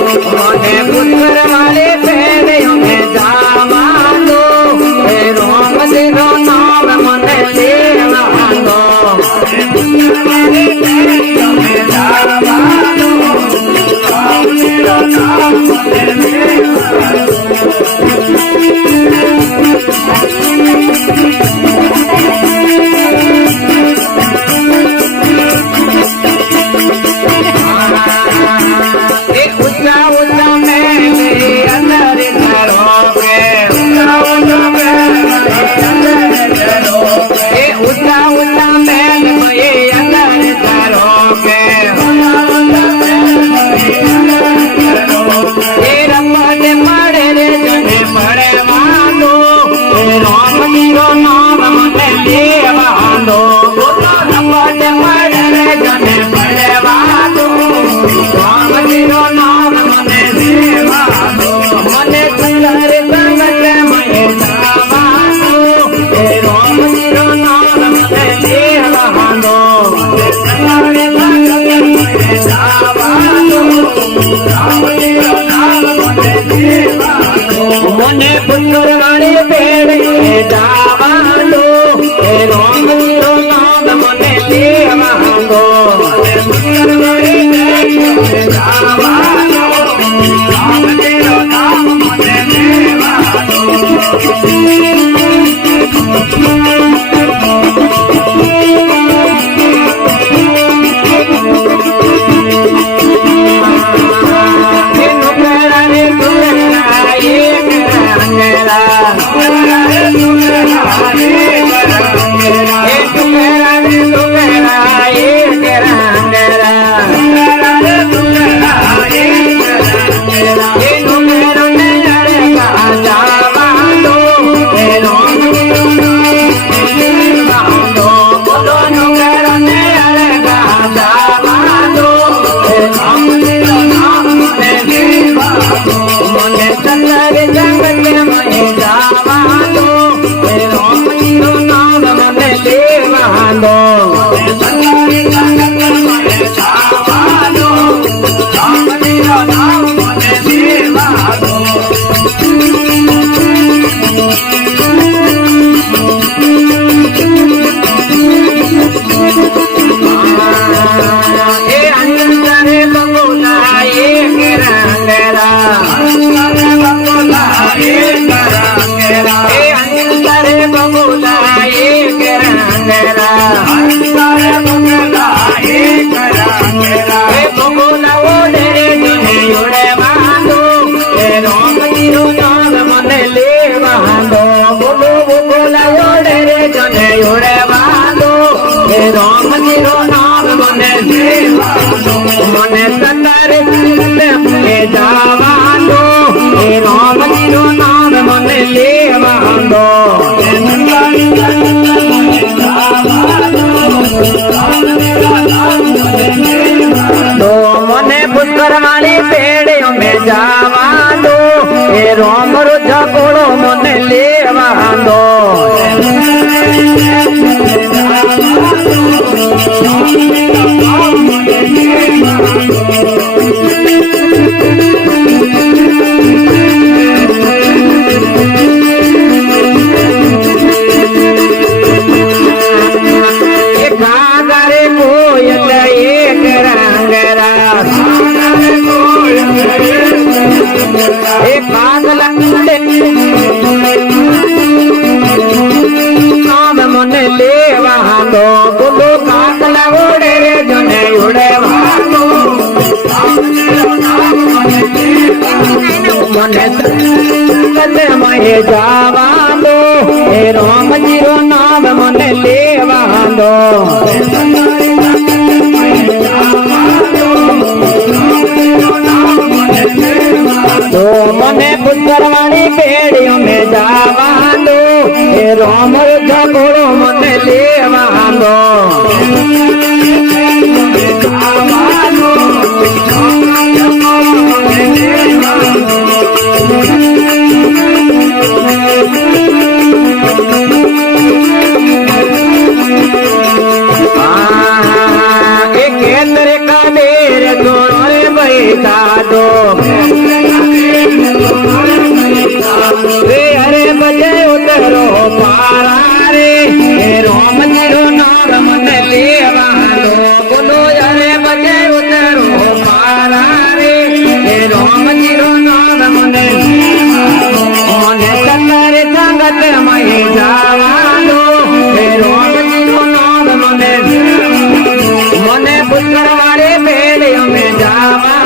મને પુત્ર વાલે પેડ્યો મેં જાવાનો એ રામજીનો નામ મને લેવાનો પુત્ર વાલે પેડ્યો મેં જાવાનો રામજીનો નામ મને લેવાનો મને પુત્ર વાળી પેડે જાવાનો એ રામજીનો નામ મને લેવાનો પુત્ર વાળી પેડે જાવાનો રામજીનો નામ મને લેવાનો રામજીનો નામ મને લેવાનો મને સતારે જાવાનો એ રામજીનો નામ મને લેવાનો તો મને પુત્ર વાળી પેડ્યો મેં જાવાનો એ રામ રો ઝઘડો મને લેવાનો મને લેવાનો બોલો કાકલા ઓડે રે જને ઉડેવાનો મને મહે જાવાનો એ રામજીનો નામ મને લેવાનો તો મને પુત્ર વાળી પેડ્યો મેં જાવાનો એ રામ ઝઘડો મને લેવાનો કેન્દ્ર કાદેર દો જાવા